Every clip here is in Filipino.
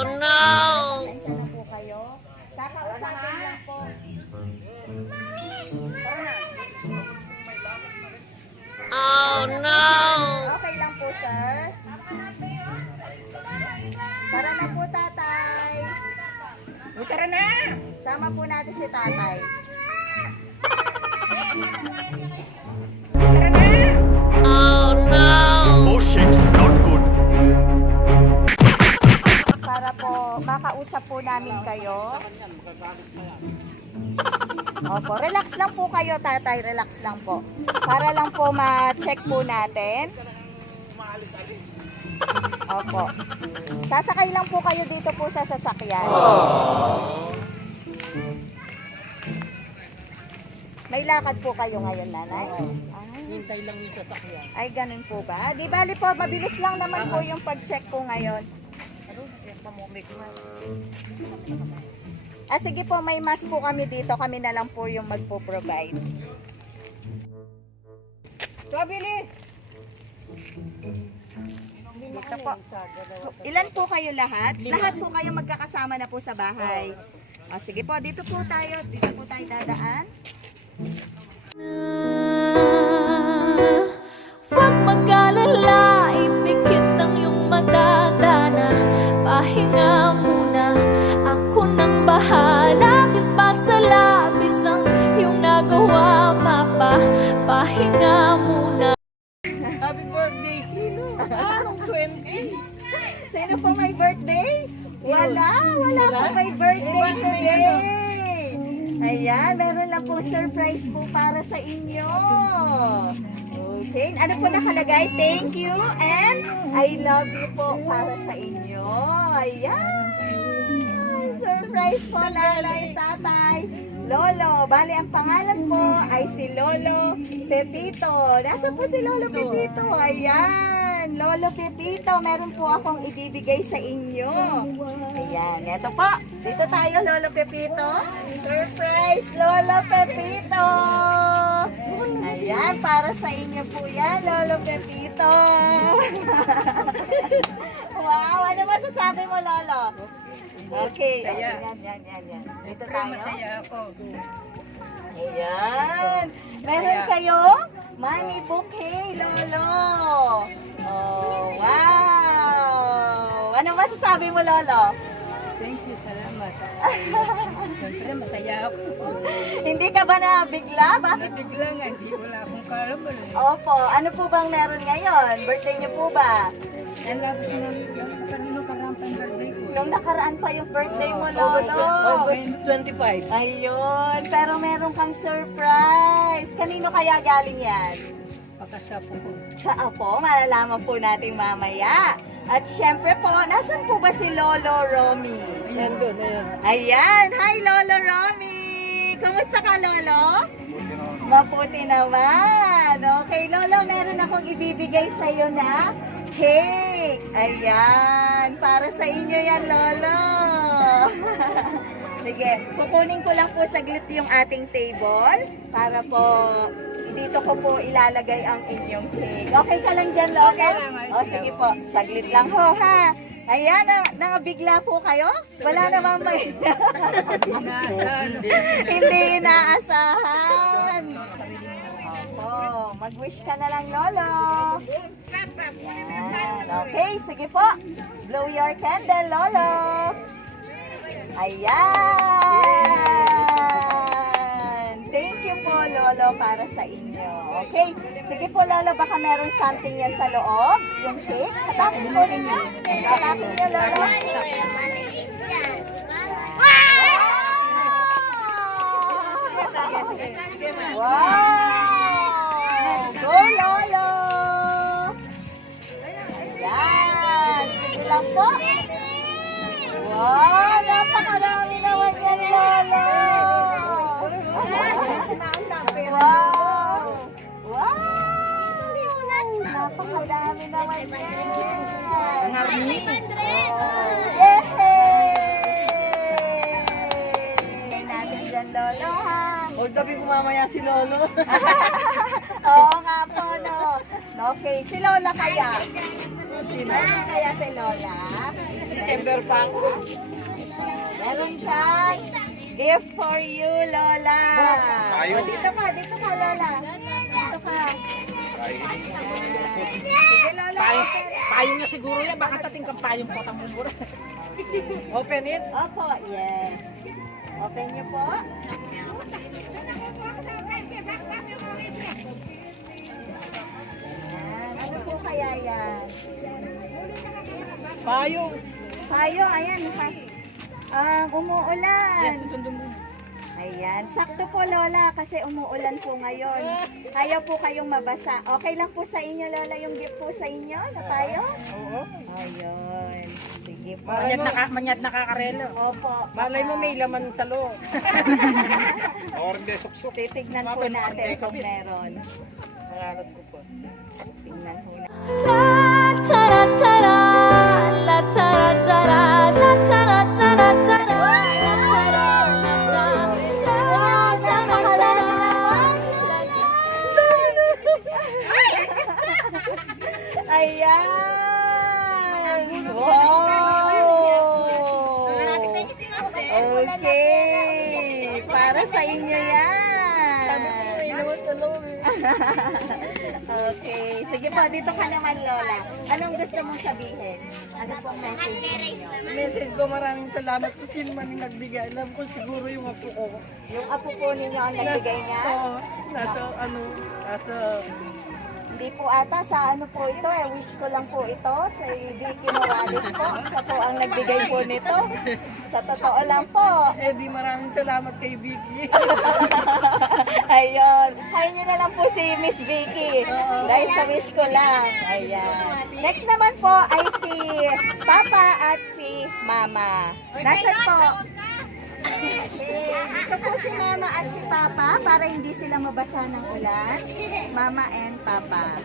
Pasensya na po kayo. Kakausapin lang po. Okay lang po, sir. Tara na po, tatay. Tara na! Sama po natin si tatay. Tara na! Oh shit, not good. Para po makausap po namin kayo. Opo, relax lang po kayo, tatay. Relax lang po. Para lang po ma-check po natin. Opo. Sasakay lang po kayo dito po sa sasakyan. May lakad po kayo ngayon, nanay? Hintay lang yung sasakyan. Ay, ganun po ba? Di bali po, mabilis lang naman po yung pag-check po ngayon. Sige po, may mask po kami dito. Kami na lang po yung magpo-provide. Bilis! Dito po. Ilan po kayo lahat? Lahat po kayo magkakasama na po sa bahay. Sige po, dito po tayo. Dito po tayo dadaan. Huwag mag-alala, ipikit ang iyong mata, Dana. Pahinga muna, ako nang bahala. Bis pa sa labis ang iyong nagawa, mapa. Pahinga muna. Happy birthday, sino? Anong 20? Sino po may birthday? Wala po may birthday today. Ayan, meron lang po surprise po para sa inyo. Okay, ano po nakalagay? Thank you and I love you po para sa inyo. Ayan, surprise po nanay, tatay, lolo. Bali, ang pangalan po ay si Lolo Pepito. Nasaan po si Lolo Pepito? Ayan, Lolo Pepito, meron po akong ibibigay sa inyo. Ayan, eto po. Dito tayo, Lolo Pepito. Surprise, Lolo Pepito. Ayan, para sa inyo po yan, Lolo Pepito. Wow, ano masasabi mo, Lolo? Okay, Masaya. yan. Dito Pero tayo. masaya ako. Ayan. Meron kayo money bouquet, Lolo. Oh, wow. Ano masasabi mo, Lolo? Thank you, salamat. Siyempre, masaya ako. Hindi ka ba nabigla? Bakit? Nabigla nga, hindi wala akong kalamol. Opo, ano po bang meron ngayon? Birthday niyo po ba? Nalabas na kanino karampang birthday ko. Nung nakaraan pa yung birthday mo, Lolo. August 25. Ayun, pero meron kang surprise. Kanino kaya galing yan? Pagkasapo ko. Sa Apo, malalaman po natin mamaya. At syempre po, nasan po ba si Lolo Romy? Ayan doon, ayan. Ayan, hi Lolo Romy! Kumusta ka, Lolo? Maputi naman. Okay, Lolo, meron akong ibibigay sa'yo na cake. Ayan, para sa inyo yan, Lolo. Sige, kukunin ko lang po saglit yung ating table para po dito ko po ilalagay ang inyong cake. Okay ka lang dyan, Lolo? Okay lang, O, sige po, saglit lang ho, ha? Ayan, nangabigla po kayo? Wala namang may... Inaasahan. Hindi inaasahan. Opo, mag-wish ka na lang, Lolo. Ayan, okay, sige po. Blow your candle, Lolo. Ayan. Thank you po, Lolo, para sa inyo. Okay, sige po, Lolo, baka meron something yan sa loob. Yung cake, hatapin po ninyo. Hatapin niyo, Lolo. Wow! Go, Lolo! Ayan, sige lang po. Wow, napakarami naman yan, Lolo! Wow! Wow! Napakadami naman yan! Yay! Natin dyan, Lolo, ha? Hold up ko mamaya si Lolo. Oo nga po, no? Okay, si Lola kaya? Sino kaya si Lola? December pa ako. Meron kang gift for you, Lola. O, dito ka, Lola. Dito ka. Sige, Lola. Payong na siguro yan. Baka tating kang payong potang mumura. Open it. Opo, yes. Open niyo po. Ayan. Ano po kaya yan? Payong. Tayo, ayan. Umuulan. Yes, susundo mo. Ayan. Sakto po, Lola, kasi umuulan po ngayon. Ayaw po kayong mabasa. Okay lang po sa inyo, Lola, yung gift po sa inyo na tayo? Oo. Ayun. Sige po. Manyat nakakarelo. Opo. Malay mo may laman sa loob. Titignan po natin kung meron. Pangalan ko po. Tingnan po natin. La tara tara, la tara tara, la tara tara tara, la tara la tara, la tara tara, la Ayan! Wow! Okay! Para sa inyo yan! Okay. Sige po, dito ka naman, Lola. Anong gusto mong sabihin? Ano pong message niyo? Message ko, maraming salamat kung sino man yung nagbigay. Alam ko siguro yung apo ko. Yung apo po ninyo ang nagbigay niya? Oo. Nasa Hindi po ata sa ano po ito eh. Wish ko lang po ito. Sa Vicky Morales po. Siya po ang nagbigay po nito. Sa totoo lang po. di maraming salamat kay Vicky. Ayun. Hi nyo na lang po si Miss Vicky. Dahil sa wish ko lang. Ayan. Next naman po ay si Papa at si Mama. Nasaan po? Okay. Dito po si Mama at si Papa para hindi sila mabasa ng ulan. Mama and Papa.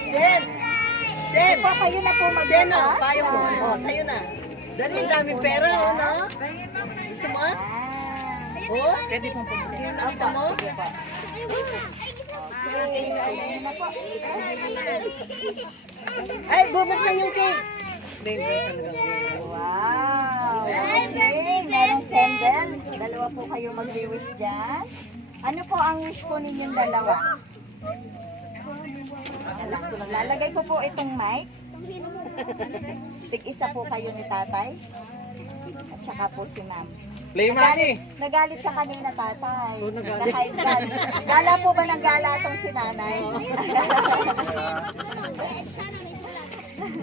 Jen! Jen! Po, kayo na po Jen, magbasa. payo mo. Oh, sa'yo na. Dali, daming pera, no? Gusto mo? Oh, pwede pong pumunta. Nakita mo? Sige po. Okay. Ayun na po. Ay, bubuksan yung cake. Wow! Okay, merong candle. Dalawa po kayo mag-wish dyan. Ano po ang wish po ninyong dalawa? Lalagay ko po itong mic. Tig-isa po kayo ni tatay. At saka po si ma'am. Play money. Nagalit ka kanina, tatay. Oo, nagalit. Na-hide ka. Gala po ba ng gala tong si nanay?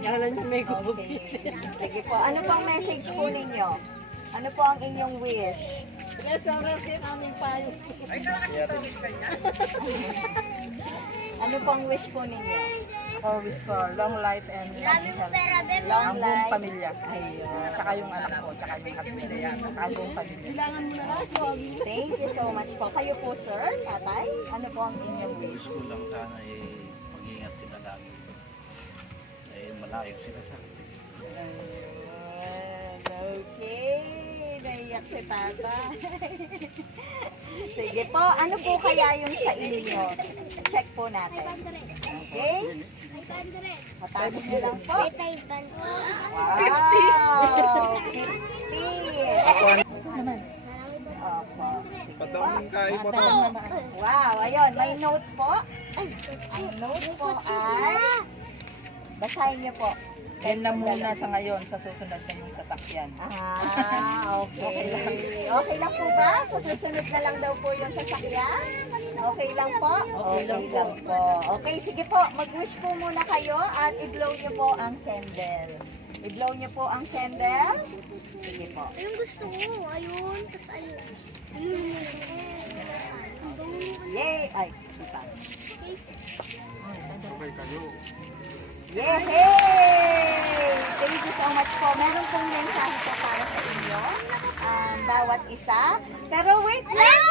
Kala niya may gusto. Okay. Sige po. Ano pong message po ninyo? Ano po ang inyong wish? Yes, orasin aming payo. Ano pong wish po ninyo? Always ko, long life and long health. Long Ang buong life. pamilya. Tsaka yung anak ko, tsaka yung husband yan. Tsaka ang buong pamilya. Thank you so much po. Kayo po, sir, tatay. Ano po ang inyong wish? Gusto lang sana mag-ingat sila lagi. Malayo sila sa akin. Okay. Naiyak si tatay. Sige po. Ano po kaya yung sa inyo? Check po natin. Okay? Matapos nyo lang po. Wow! 50! Opo. Sige po. Wow, ayun. May note po. Ang note po ay... Basahin niyo po. Yan lang muna sa ngayon, sa susunod na yung sasakyan. Okay. Okay lang po ba? Sa susunod na lang daw po yung sasakyan? Okay lang po? Okay lang po. Okay, sige po. Mag-wish po muna kayo at i-blow niyo po ang candle. I-blow niyo po ang candle. Sige po. Ayun gusto ko. Ayun. Tapos ayun. Yay! Ay, diba? Yay! Thank you so much po. Meron pong mensahe po para sa inyo. Bawat isa. Pero wait lang!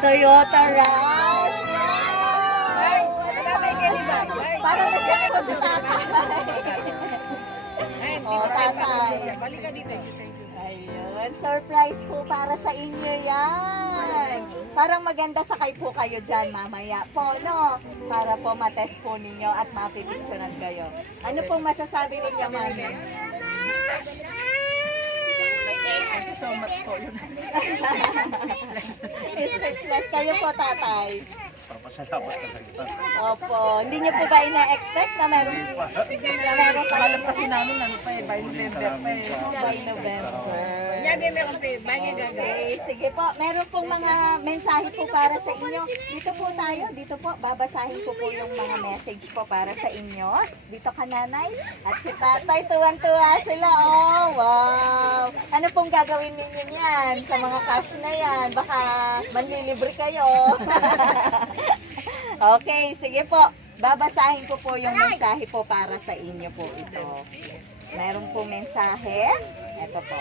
Toyota Rush. Parang nagsiya po si tatay. Oh, tatay. Balik ka dito. Ayun, surprise po para sa inyo yan. Parang maganda sakay po kayo dyan mamaya po, no? Para po matest po ninyo at mapipicturean kayo. Ano pong masasabi ninyo, mami? Thank you so much po. Speechless kayo po, tatay. Papasalamat talaga. Opo, hindi niyo po ba ina-expect na meron pa Alam kasi namin, ano pa eh, by November pa eh. by November? Yabi, meron pa eh, bagay gagawin. Okay, sige po. Meron pong mga mensahe po para sa inyo. Dito po tayo, dito po. Babasahin ko po yung mga message po para sa inyo. Dito ka, nanay. At si tatay, tuwan-tuwa sila. Oh, wow. Ano pong gagawin ninyo yan sa mga cash na yan? Baka manlilibre kayo. Okay, sige po. Babasahin ko po yung mensahe po para sa inyo po ito. Meron po mensahe. Ito po.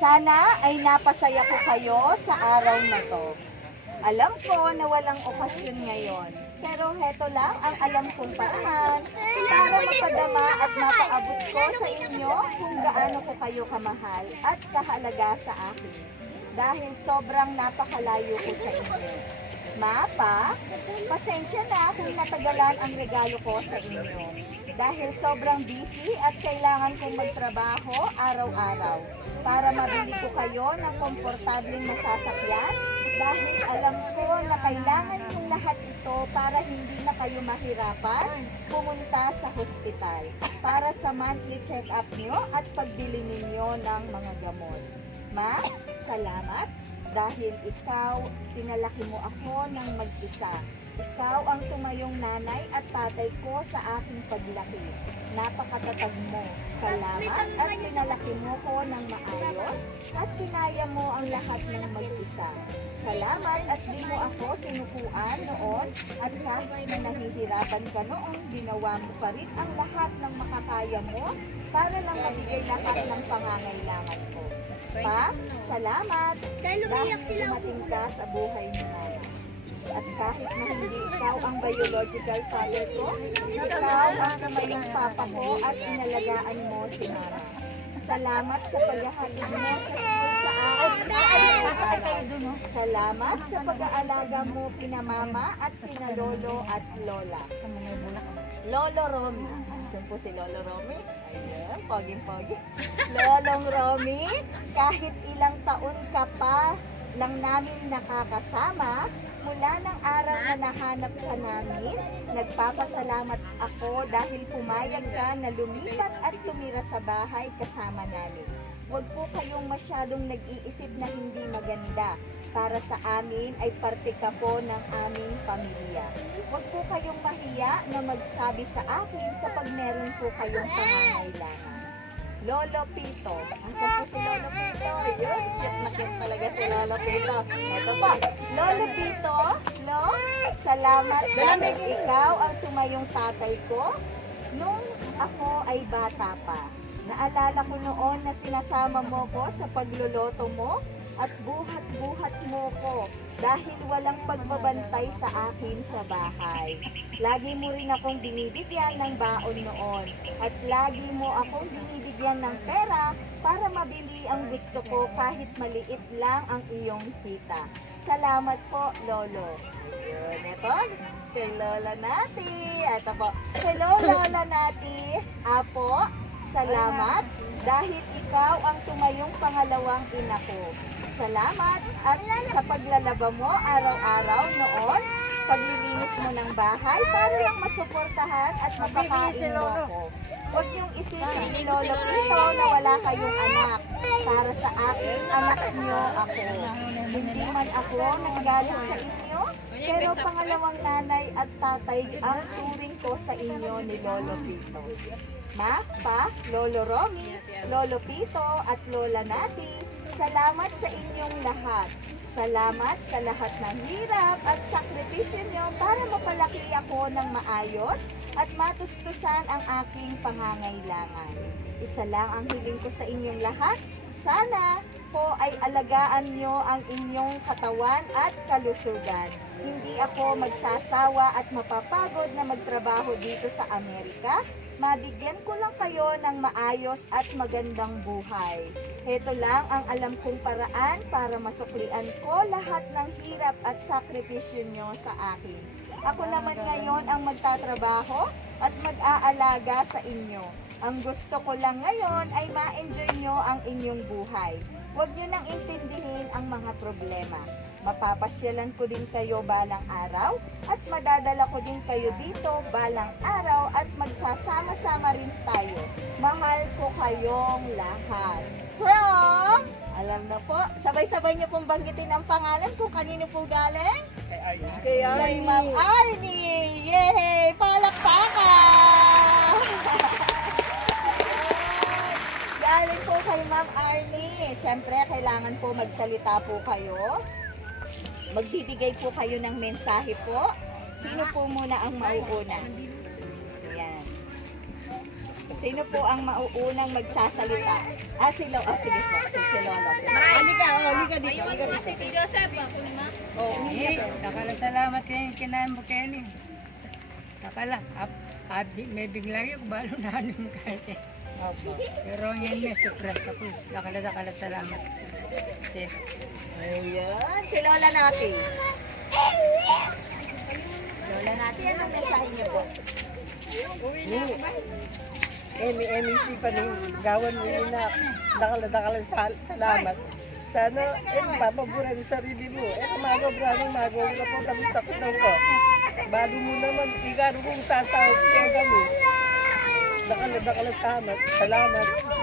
Sana ay napasaya ko kayo sa araw na to. Alam ko na walang okasyon ngayon. Pero heto lang ang alam kong paraan para mapadama at mapaabot ko sa inyo kung gaano ko kayo kamahal at kahalaga sa akin. Dahil sobrang napakalayo ko sa inyo. Mapa, pasensya na kung natagalan ang regalo ko sa inyo. Dahil sobrang busy at kailangan kong magtrabaho araw-araw para mabili ko kayo ng komportableng masasakyan dahil alam ko na kailangan yung lahat ito para hindi na kayo mahirapan pumunta sa hospital para sa monthly check-up nyo at pagbili ninyo ng mga gamot. Ma, salamat. Dahil ikaw, pinalaki mo ako ng mag-isa. Ikaw ang tumayong nanay at tatay ko sa aking paglaki. Napakatatag mo. Salamat at pinalaki mo ko ng maayos at kinaya mo ang lahat ng mag-isa. Salamat at di mo ako sinukuan noon at kahit na nahihirapan ka noon, ginawa mo pa rin ang lahat ng makakaya mo para lang mabigay lahat ng pangangailangan ko. Pa, salamat dahil dumating ka sa buhay ni Mama. At kahit na hindi ikaw ang biological father ko, ikaw ang tumayong papa ko at inalagaan mo si Mama. Salamat sa paghahatid mo sa school sa akin. Salamat sa pag-aalaga mo kina Mama at kina Lolo at Lola. Lolo Romy. Saan po si Lolo Romy? Ayan, poging-pogi. Lolong Romy, kahit ilang taon ka pa lang namin nakakasama, mula ng araw na nahanap ka namin, nagpapasalamat ako dahil pumayag ka na lumipat at tumira sa bahay kasama namin. Huwag po kayong masyadong nag-iisip na hindi maganda. Para sa amin ay parte ka po ng aming pamilya. Huwag po kayong mahiya na magsabi sa akin kapag meron po kayong pangangailangan. Lolo Pito. Asan po si Lolo Pito? Ayun, cute na cute talaga si Lolo Pito. Ito po, Lolo Pito, Lo, salamat dahil ikaw ang tumayong tatay ko nung ako ay bata pa. Naalala ko noon na sinasama mo ko sa pagluluto mo at buhat-buhat mo ko dahil walang pagbabantay sa akin sa bahay. Lagi mo rin akong binibigyan ng baon noon at lagi mo akong binibigyan ng pera para mabili ang gusto ko kahit maliit lang ang iyong kita. Salamat po, Lolo. Yun, ito, kay Lola Nati. Ito po, hello Lola Nati. Apo, salamat dahil ikaw ang tumayong pangalawang ina ko. Salamat at sa paglalaba mo araw-araw noon, paglilinis mo ng bahay para lang masuportahan at mapakain mo ako. Huwag niyong isipin ni Lolo Pito na wala kayong anak. Para sa akin, anak niyo ako. Hindi man ako nanggaling sa inyo, pero pangalawang nanay at tatay ang turing ko sa inyo ni Lolo Pito. Ma, Pa, Lolo Romy, Lolo Pito at Lola Nati, salamat sa inyong lahat. Salamat sa lahat ng hirap at sakripisyo nyo para mapalaki ako ng maayos at matustusan ang aking pangangailangan. Isa lang ang hiling ko sa inyong lahat. Sana po ay alagaan nyo ang inyong katawan at kalusugan. Hindi ako magsasawa at mapapagod na magtrabaho dito sa Amerika. Mabigyan ko lang kayo ng maayos at magandang buhay. Heto lang ang alam kong paraan para masuklian ko lahat ng hirap at sakripisyo nyo sa akin. Ako naman ngayon ang magtatrabaho at mag-aalaga sa inyo. Ang gusto ko lang ngayon ay ma-enjoy nyo ang inyong buhay. Huwag nyo nang intindihin ang mga problema. Mapapasyalan ko din kayo balang araw at madadala ko din kayo dito balang araw at magsasama-sama rin tayo. Mahal ko kayong lahat. From, alam na po, sabay-sabay nyo pong banggitin ang pangalan kung kanino po galing. Kay Ma'am Arnie! Yay! Palakpakan! Galing po kay Ma'am Arnie. Siyempre, kailangan po magsalita po kayo. Magbibigay po kayo ng mensahe po. Sino po muna ang mauuna? Ayan. Sino po ang mauunang magsasalita? Si Lolo. Sige po. Si Lolo. Halika dito. Halika dito. Si Joseph, ako ni Ma. Kakala salamat kayo kinain mo kayo ni. Kakala, may biglang yung balo na anong kaya. Pero yan may surprise ako. Kakala salamat. Okay. Ayan. Si Lola natin. Lola natin, anong mensahe niyo po? MEC pa ng gawan mo yun na nakala salamat. Sana, papaburan yung sarili mo. Magobra ka po kami sa kutang ko. Bago mo naman, igaro kong sasahod kaya kami. Nakala salamat.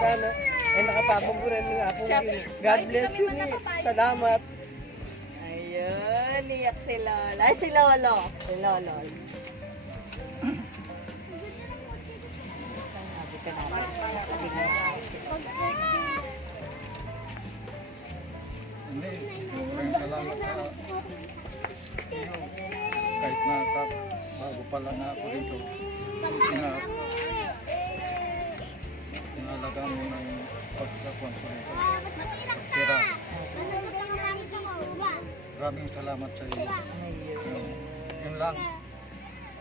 Sana, nakapapaburan nga po yun. God bless you ni. Salamat. Ayun, iyak si Lola. Ay, si Lolo. Si Lolo. Hindi, maraming salamat sa iyo. Kahit na bago pa lang ako dito, inalaga mo ng pagkakuan ko dito. Kaya maraming salamat sa iyo. Yun lang.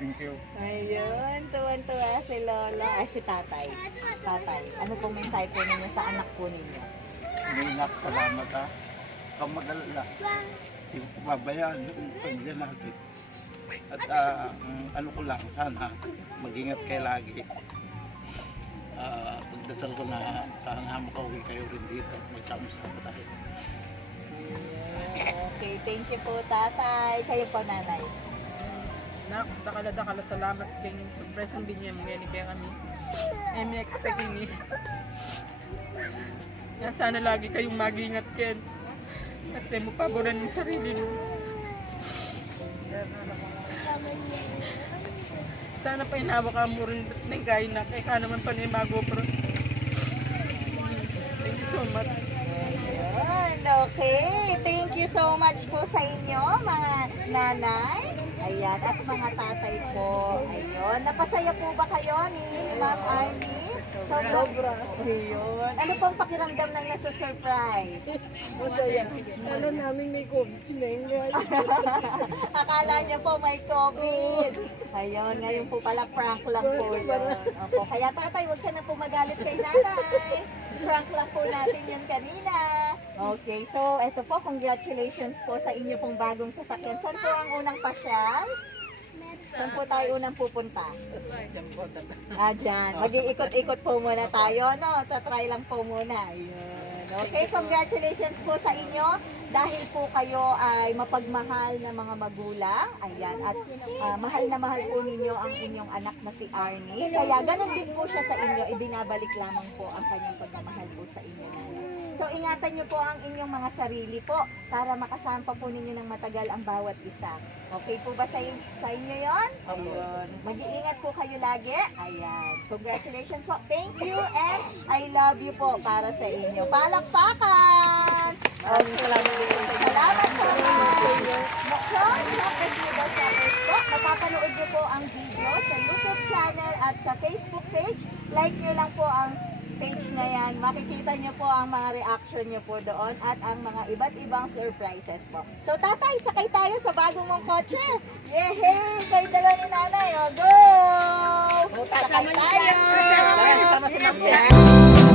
Thank you. Ayun, tuwan-tuwa si Lola. Ay, si Tatay. Tatay, ano pong mensahe po ninyo sa anak po ninyo? Inak, salamat ha. Kang mag-alala. Hindi ko pababayaan yung pamilya natin. At ano ko lang, sana mag-ingat kayo lagi. Pagdasal ko na sana makauwi kayo rin dito. Magsama-sama tayo. Okay, thank you po, Tatay. Kayo po, Nanay. Nak, dakala salamat kay surprise ang binigyan mo yan kaya kami. May expecting ni. Kaya sana lagi kayong mag-ingat Ken. At mo paboran yung sarili mo. Sana pa inawa mo rin ng kain na kaya ka naman pa na yung mag-GoPro. Thank you so much. Ayun, okay. Thank you so much po sa inyo, mga nanay. Ayan, at mga tatay po. Ayun, napasaya po ba kayo ni Ma'am Arnie? Sobra. Ayun. Ano pong pakiramdam ng nasa-surprise? Masaya. Alam namin may COVID si Nengal. Akala niyo po may COVID. Ayun, ngayon po pala prank lang po yun. Opo, kaya tatay, huwag ka na po magalit kay nanay. Prank lang po natin yun kanina. Okay, so eto po, congratulations po sa inyo pong bagong sasakyan. Saan po ang unang pasyal? Saan po tayo unang pupunta? Dyan. Mag-iikot-ikot po muna tayo, no? Tatry lang po muna. Ayun. Okay, congratulations po sa inyo dahil po kayo ay mapagmahal na mga magulang. Ayan, at mahal na mahal po ninyo ang inyong anak na si Arnie. Kaya ganun din po siya sa inyo, ibinabalik lamang po ang kanyang pagmamahal po sa inyo. So ingatan nyo po ang inyong mga sarili po para makasama po ninyo ng matagal ang bawat isa. Okay po ba sa inyo yon? Ayun. Mag-iingat po kayo lagi. Ayan. Congratulations po. Thank you and I love you po para sa inyo. Palakpakan! Salamat po sa inyo. Mapapanood nyo po ang video sa YouTube channel at sa Facebook page. Like nyo lang po ang page na yan, makikita nyo po ang mga reaction nyo po doon at ang mga iba't ibang surprises po. So tatay, sakay tayo sa bagong mong kotse. Yehey! Kayo dalawa ni nanay. O, go! Sakay tayo! Sama-sama. Ayan.